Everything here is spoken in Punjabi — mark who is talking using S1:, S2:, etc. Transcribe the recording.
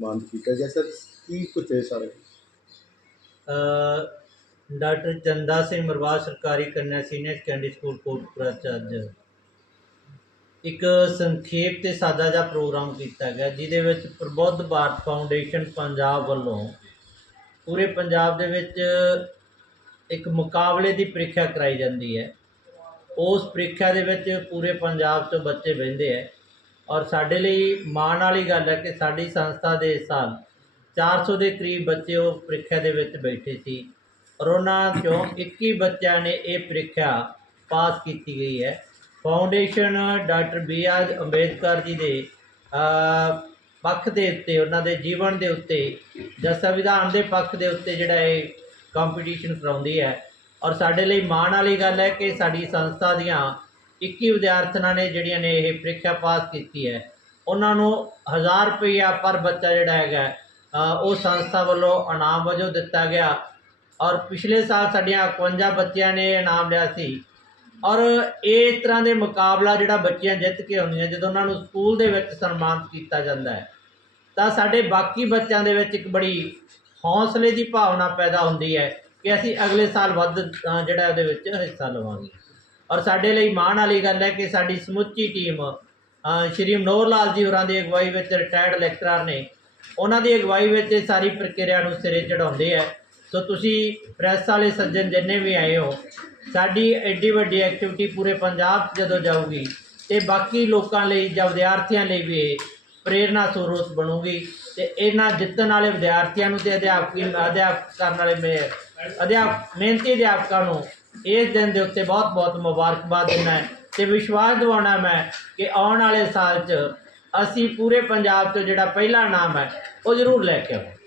S1: ਮੰਨ ਕੀਤਾ ਗਿਆ, ਸਰ, ਕੀ ਕੁਝ ਹੈ ਸਾਰੇ?
S2: ਡਾਕਟਰ ਚੰਦਾ ਸਿੰਘ ਮਰਵਾ ਸਰਕਾਰੀ ਕੰਨਿਆ ਸੀਨੀਅਰ ਸੈਕੰਡਰੀ ਸਕੂਲ, ਕੋਟਪੁਰਾ ਚ ਅੱਜ। ਇੱਕ ਸੰਖੇਪ ਤੇ ਸਾਦਾ ਜਿਹਾ ਪ੍ਰੋਗਰਾਮ ਕੀਤਾ ਗਿਆ, ਜਿਹਦੇ ਵਿੱਚ ਪ੍ਰਬੁੱਧ ਭਾਰਤ ਫਾਊਂਡੇਸ਼ਨ ਪੰਜਾਬ ਵੱਲੋਂ ਪੂਰੇ ਪੰਜਾਬ ਦੇ ਵਿੱਚ ਇੱਕ ਮੁਕਾਬਲੇ ਦੀ ਪ੍ਰੀਖਿਆ ਕਰਾਈ ਜਾਂਦੀ ਹੈ। ਉਸ ਪ੍ਰੀਖਿਆ ਦੇ ਵਿੱਚ ਪੂਰੇ ਪੰਜਾਬ ਤੋਂ ਬੱਚੇ ਬਹਿੰਦੇ ਹੈ। ਔਰ ਸਾਡੇ ਲਈ ਮਾਣ ਵਾਲੀ ਗੱਲ ਹੈ ਕਿ ਸਾਡੀ ਸੰਸਥਾ ਦੇ ਇਸ ਸਾਲ 400 ਦੇ ਕਰੀਬ ਬੱਚੇ ਉਹ ਪ੍ਰੀਖਿਆ ਦੇ ਵਿੱਚ ਬੈਠੇ ਸੀ ਔਰ ਉਹਨਾਂ ਚੋਂ 21 ਬੱਚਿਆਂ ਨੇ ਇਹ ਪ੍ਰੀਖਿਆ ਪਾਸ ਕੀਤੀ ਗਈ ਹੈ। Foundation doctor B R Ambedkar ji ਦੇ ਪੱਖ ਦੇ ਉੱਤੇ, ਉਹਨਾਂ ਦੇ ਜੀਵਨ ਦੇ ਉੱਤੇ ਜਾਂ ਸੰਵਿਧਾਨ ਦੇ ਪੱਖ ਦੇ ਉੱਤੇ ਜਿਹੜਾ ਇਹ ਕੰਪੀਟੀਸ਼ਨ ਕਰਾਉਂਦੀ ਹੈ। ਔਰ ਸਾਡੇ ਲਈ ਮਾਣ ਵਾਲੀ ਗੱਲ ਹੈ ਕਿ ਸਾਡੀ ਸੰਸਥਾ ਦੀਆਂ 21 ਵਿਦਿਆਰਥਣਾਂ ਨੇ ਜਿਹੜੀਆਂ ਨੇ ਇਹ ਪ੍ਰੀਖਿਆ ਪਾਸ ਕੀਤੀ ਹੈ, ਉਹਨਾਂ ਨੂੰ 1000 ਰੁਪਈਆ ਪਰ ਬੱਚਾ ਜਿਹੜਾ ਹੈਗਾ ਉਹ ਸੰਸਥਾ ਵੱਲੋਂ ਇਨਾਮ ਵਜੋਂ ਦਿੱਤਾ ਗਿਆ। ਔਰ ਪਿਛਲੇ ਸਾਲ ਸਾਡੀਆਂ 51 ਬੱਚਿਆਂ ਨੇ ਇਨਾਮ ਲਿਆ ਸੀ। ਔਰ ਇਹ ਤਰ੍ਹਾਂ ਦੇ ਮੁਕਾਬਲਾ ਜਿਹੜਾ ਬੱਚੀਆਂ ਜਿੱਤ ਕੇ ਆਉਂਦੀਆਂ ਜਦੋਂ ਉਹਨਾਂ ਨੂੰ ਸਕੂਲ ਦੇ ਵਿੱਚ ਸਨਮਾਨਿਤ ਕੀਤਾ ਜਾਂਦਾ ਹੈ, ਤਾਂ ਸਾਡੇ ਬਾਕੀ ਬੱਚਿਆਂ ਦੇ ਵਿੱਚ ਇੱਕ ਬੜੀ ਹੌਸਲੇ ਦੀ ਭਾਵਨਾ ਪੈਦਾ ਹੁੰਦੀ ਹੈ ਕਿ ਅਸੀਂ ਅਗਲੇ ਸਾਲ ਵੱਧ ਜਿਹੜਾ ਉਹਦੇ ਵਿੱਚ ਹਿੱਸਾ ਲਵਾਂਗੇ। ਔਰ ਸਾਡੇ ਲਈ ਮਾਣ ਵਾਲੀ ਗੱਲ ਹੈ ਕਿ ਸਾਡੀ ਸਮੁੱਚੀ ਟੀਮ ਸ਼੍ਰੀ ਮਨੋਹਰ ਲਾਲ ਜੀ ਹੋਰਾਂ ਦੀ ਅਗਵਾਈ ਵਿੱਚ ਰਿਟਾਇਰਡ ਲੈਕਚਰਰ ਨੇ, ਉਹਨਾਂ ਦੀ ਅਗਵਾਈ ਵਿੱਚ ਇਹ ਸਾਰੀ ਪ੍ਰਕਿਰਿਆ ਨੂੰ ਸਿਰੇ ਚੜਾਉਂਦੇ ਹੈ। ਸੋ ਤੁਸੀਂ ਪ੍ਰੈਸ ਵਾਲੇ ਸੱਜਣ ਜਿੰਨੇ ਵੀ ਆਏ ਹੋ, ਸਾਡੀ ਐਡੀ ਵੱਡੀ ਐਕਟੀਵਿਟੀ ਪੂਰੇ ਪੰਜਾਬ 'ਚ ਜਦੋਂ ਜਾਊਗੀ ਤੇ ਬਾਕੀ ਲੋਕਾਂ ਲਈ ਜਾਂ ਵਿਦਿਆਰਥੀਆਂ ਲਈ ਵੀ ਇਹ ਪ੍ਰੇਰਨਾ ਸਰੋਤ ਬਣੂਗੀ ਤੇ ਇਹਨਾਂ ਜਿੱਤਣ ਵਾਲੇ ਵਿਦਿਆਰਥੀਆਂ ਨੂੰ ਤੇ ਅਧਿਆਪਕੀ ਅਧਿਆਪਕ ਕਰਨ ਵਾਲੇ ਮੇ, ਅਧਿਆਪ, ਮਿਹਨਤੀ ਅਧਿਆਪਕਾਂ ਨੂੰ ਇਸ ਦਿਨ ਦੇ ਉੱਤੇ ਬਹੁਤ ਬਹੁਤ ਮੁਬਾਰਕਬਾਦ ਦਿੰਦਾ ਹੈ ਤੇ ਵਿਸ਼ਵਾਸ ਦਿਵਾਉਣਾ ਮੈਂ ਕਿ ਆਉਣ ਵਾਲੇ ਸਾਲ 'ਚ ਅਸੀਂ ਪੂਰੇ ਪੰਜਾਬ ਤੋਂ ਜਿਹੜਾ ਪਹਿਲਾ ਨਾਮ ਹੈ, ਉਹ ਜ਼ਰੂਰ ਲੈ ਕੇ ਆਵਾਂਗੇ।